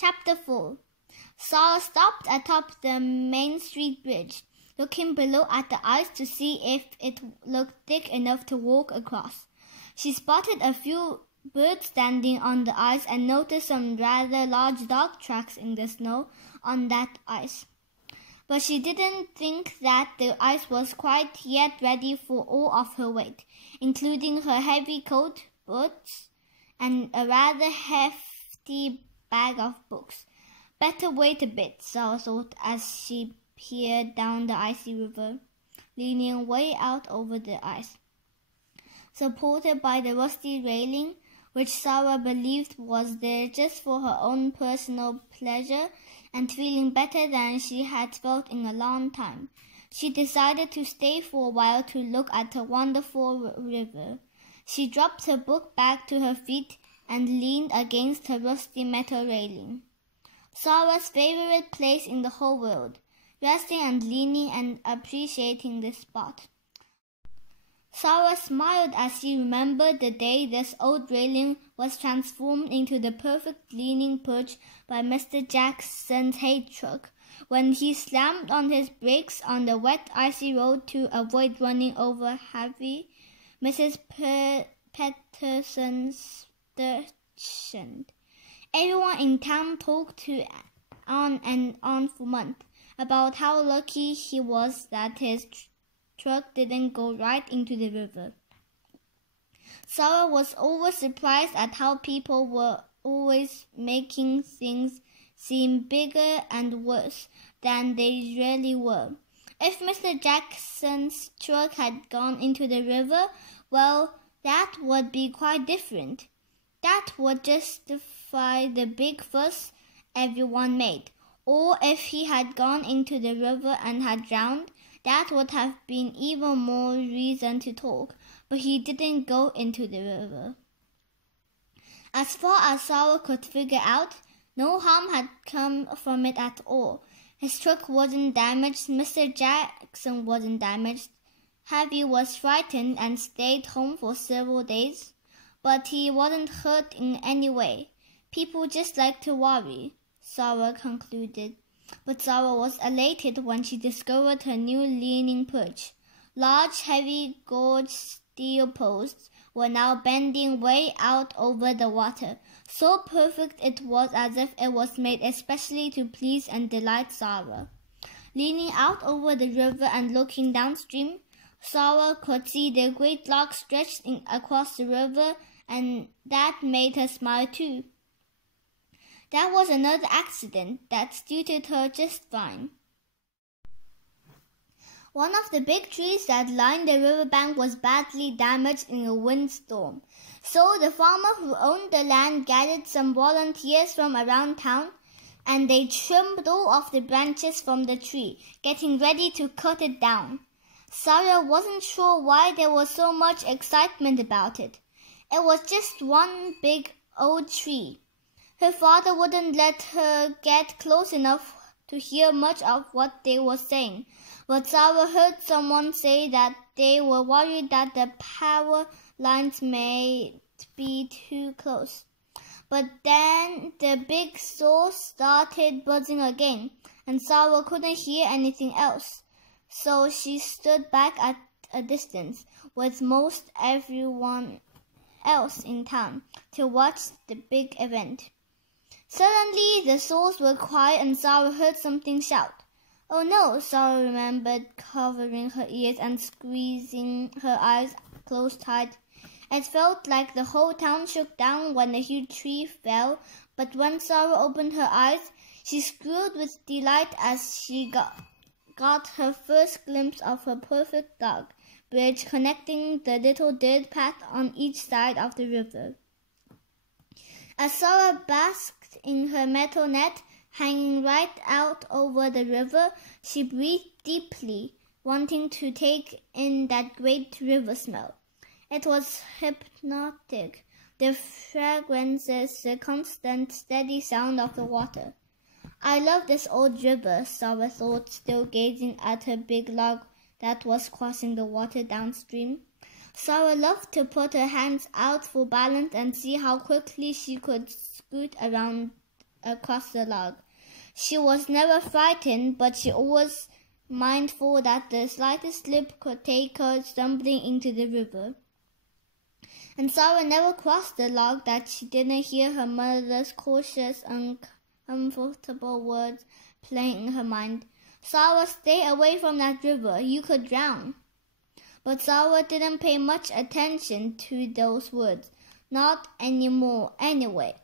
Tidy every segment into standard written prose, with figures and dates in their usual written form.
Chapter 4. Sara stopped atop the Main Street bridge, looking below at the ice to see if it looked thick enough to walk across. She spotted a few birds standing on the ice and noticed some rather large dog tracks in the snow on that ice. But she didn't think that the ice was quite yet ready for all of her weight, including her heavy coat, boots, and a rather hefty bag of books. Better wait a bit, Sara thought as she peered down the icy river, leaning way out over the ice. Supported by the rusty railing, which Sara believed was there just for her own personal pleasure, and feeling better than she had felt in a long time, she decided to stay for a while to look at the wonderful river. She dropped her book bag to her feet and leaned against her rusty metal railing. Sara's favorite place in the whole world, resting and leaning and appreciating this spot. Sara smiled as she remembered the day this old railing was transformed into the perfect leaning perch by Mr. Jackson's hay truck, when he slammed on his brakes on the wet, icy road to avoid running over heavy Mrs. Peterson's station. Everyone in town talked on and on for months about how lucky he was that his truck didn't go right into the river. Sara was always surprised at how people were always making things seem bigger and worse than they really were. If Mr. Jackson's truck had gone into the river, well, that would be quite different. That would justify the big fuss everyone made. Or if he had gone into the river and had drowned, that would have been even more reason to talk, but he didn't go into the river. As far as Sara could figure out, no harm had come from it at all. His truck wasn't damaged, Mr. Jackson wasn't damaged. Harvey was frightened and stayed home for several days, but he wasn't hurt in any way. People just like to worry, Sara concluded. But Sara was elated when she discovered her new leaning perch. Large, heavy, gorged steel posts were now bending way out over the water. So perfect it was as if it was made especially to please and delight Sara. Leaning out over the river and looking downstream, Sara could see the great log stretched across the river, and that made her smile too. That was another accident that suited her just fine. One of the big trees that lined the riverbank was badly damaged in a windstorm. So the farmer who owned the land gathered some volunteers from around town, and they trimmed all of the branches from the tree, getting ready to cut it down. Sara wasn't sure why there was so much excitement about it. It was just one big old tree. Her father wouldn't let her get close enough to hear much of what they were saying, but Sara heard someone say that they were worried that the power lines may be too close. But then the big saw started buzzing again, and Sara couldn't hear anything else. So she stood back at a distance with most everyone else in town to watch the big event. Suddenly, the saws were quiet and Sara heard something shout. Oh no, Sara remembered, covering her ears and squeezing her eyes closed tight. It felt like the whole town shook down when the huge tree fell, but when Sara opened her eyes, she squealed with delight as she got her first glimpse of her perfect log bridge connecting the little dirt path on each side of the river. As Sara basked in her metal net, hanging right out over the river, she breathed deeply, wanting to take in that great river smell. It was hypnotic, the fragrances, the constant, steady sound of the water. I love this old river, Sara thought, still gazing at her big log that was crossing the water downstream. Sara loved to put her hands out for balance and see how quickly she could scoot around across the log. She was never frightened, but she always mindful that the slightest slip could take her stumbling into the river. And Sara never crossed the log that she didn't hear her mother's cautious, uncomfortable words playing in her mind. Sara, stay away from that river. You could drown. But Sara didn't pay much attention to those words. Not anymore, anyway,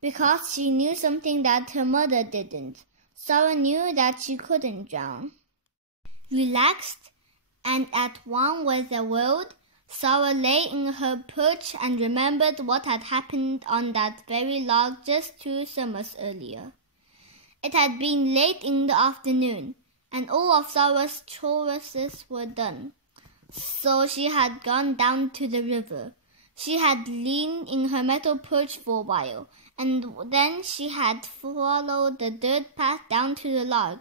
because she knew something that her mother didn't. Sara knew that she couldn't drown. Relaxed and at one with the world, Sara lay in her perch and remembered what had happened on that very log just 2 summers earlier. It had been late in the afternoon, and all of Sara's chores were done. So she had gone down to the river. She had leaned in her metal perch for a while, and then she had followed the dirt path down to the log.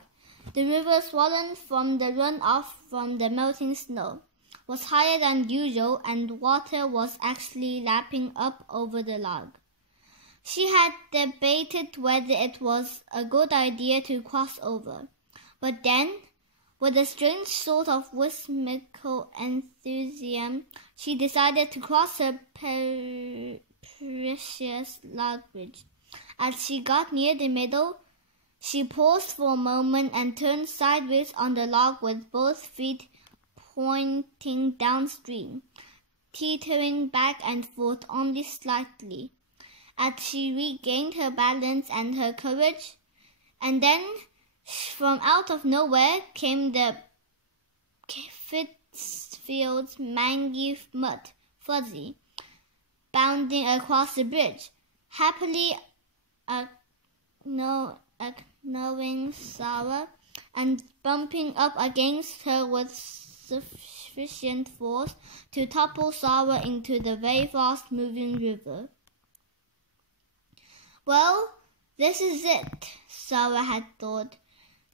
The river, swollen from the runoff from the melting snow, was higher than usual, and water was actually lapping up over the log. She had debated whether it was a good idea to cross over, but then, with a strange sort of whimsical enthusiasm, she decided to cross her precious log bridge. As she got near the middle, she paused for a moment and turned sideways on the log with both feet pointing downstream, teetering back and forth only slightly. As she regained her balance and her courage, and then from out of nowhere came the Fitzfield's mangy mud, Fuzzy, bounding across the bridge, happily ignoring Sara and bumping up against her with sufficient force to topple Sara into the very fast-moving river. Well, this is it, Sara had thought.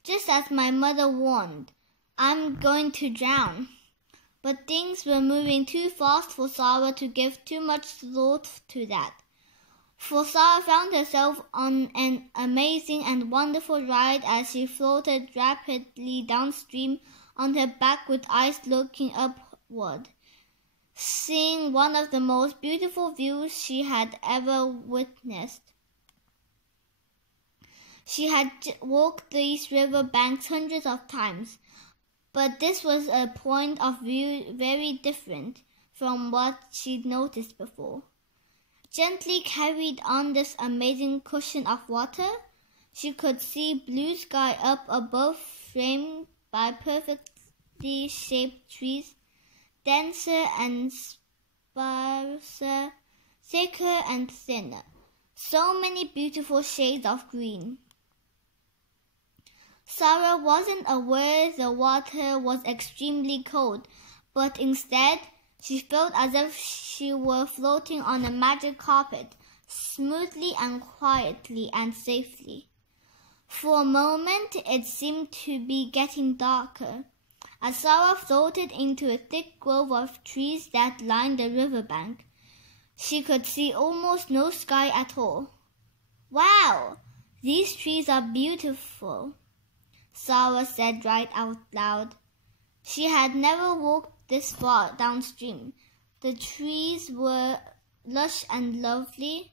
Just as my mother warned, I'm going to drown. But things were moving too fast for Sara to give too much thought to that. For Sara found herself on an amazing and wonderful ride as she floated rapidly downstream on her back with eyes looking upward, seeing one of the most beautiful views she had ever witnessed. She had walked these river banks hundreds of times, but this was a point of view very different from what she'd noticed before. Gently carried on this amazing cushion of water, she could see blue sky up above framed by perfectly shaped trees, denser and sparser, thicker and thinner, so many beautiful shades of green. Sara wasn't aware the water was extremely cold, but instead she felt as if she were floating on a magic carpet, smoothly and quietly and safely. For a moment it seemed to be getting darker, as Sara floated into a thick grove of trees that lined the riverbank. She could see almost no sky at all. Wow! These trees are beautiful, Sara said right out loud. She had never walked this far downstream. The trees were lush and lovely,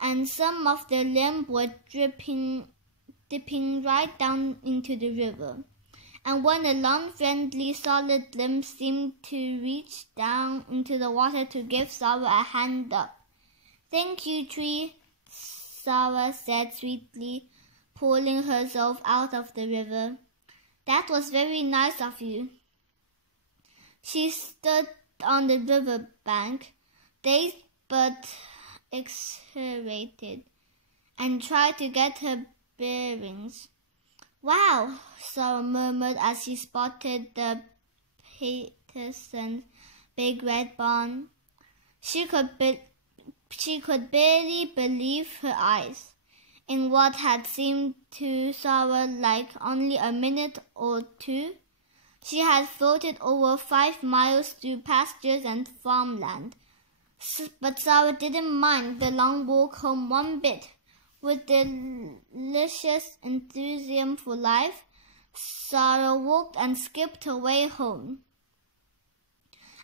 and some of their limbs were dipping right down into the river. And when a long, friendly, solid limb seemed to reach down into the water to give Sara a hand up. "Thank you, tree," Sara said sweetly, pulling herself out of the river. "That was very nice of you." She stood on the river bank, dazed but exhilarated, and tried to get her bearings. "Wow," Sara murmured as she spotted the Peterson's big red barn. She could barely believe her eyes. In what had seemed to Sara like only a minute or two, she had floated over 5 miles through pastures and farmland. But Sara didn't mind the long walk home one bit. With delicious enthusiasm for life, Sara walked and skipped her way home.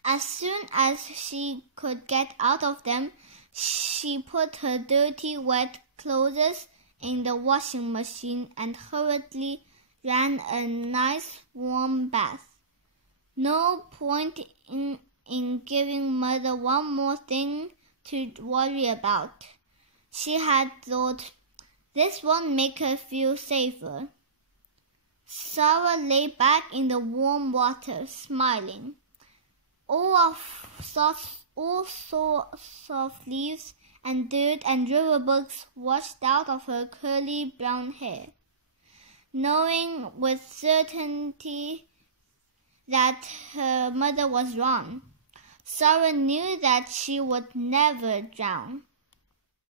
As soon as she could get out of them, she put her dirty, wet clothes in the washing machine and hurriedly ran a nice warm bath. No point in giving Mother one more thing to worry about. She had thought, this won't make her feel safer. Sara lay back in the warm water, smiling. All sorts of leaves and dirt and river bugs washed out of her curly brown hair. Knowing with certainty that her mother was wrong, Sara knew that she would never drown.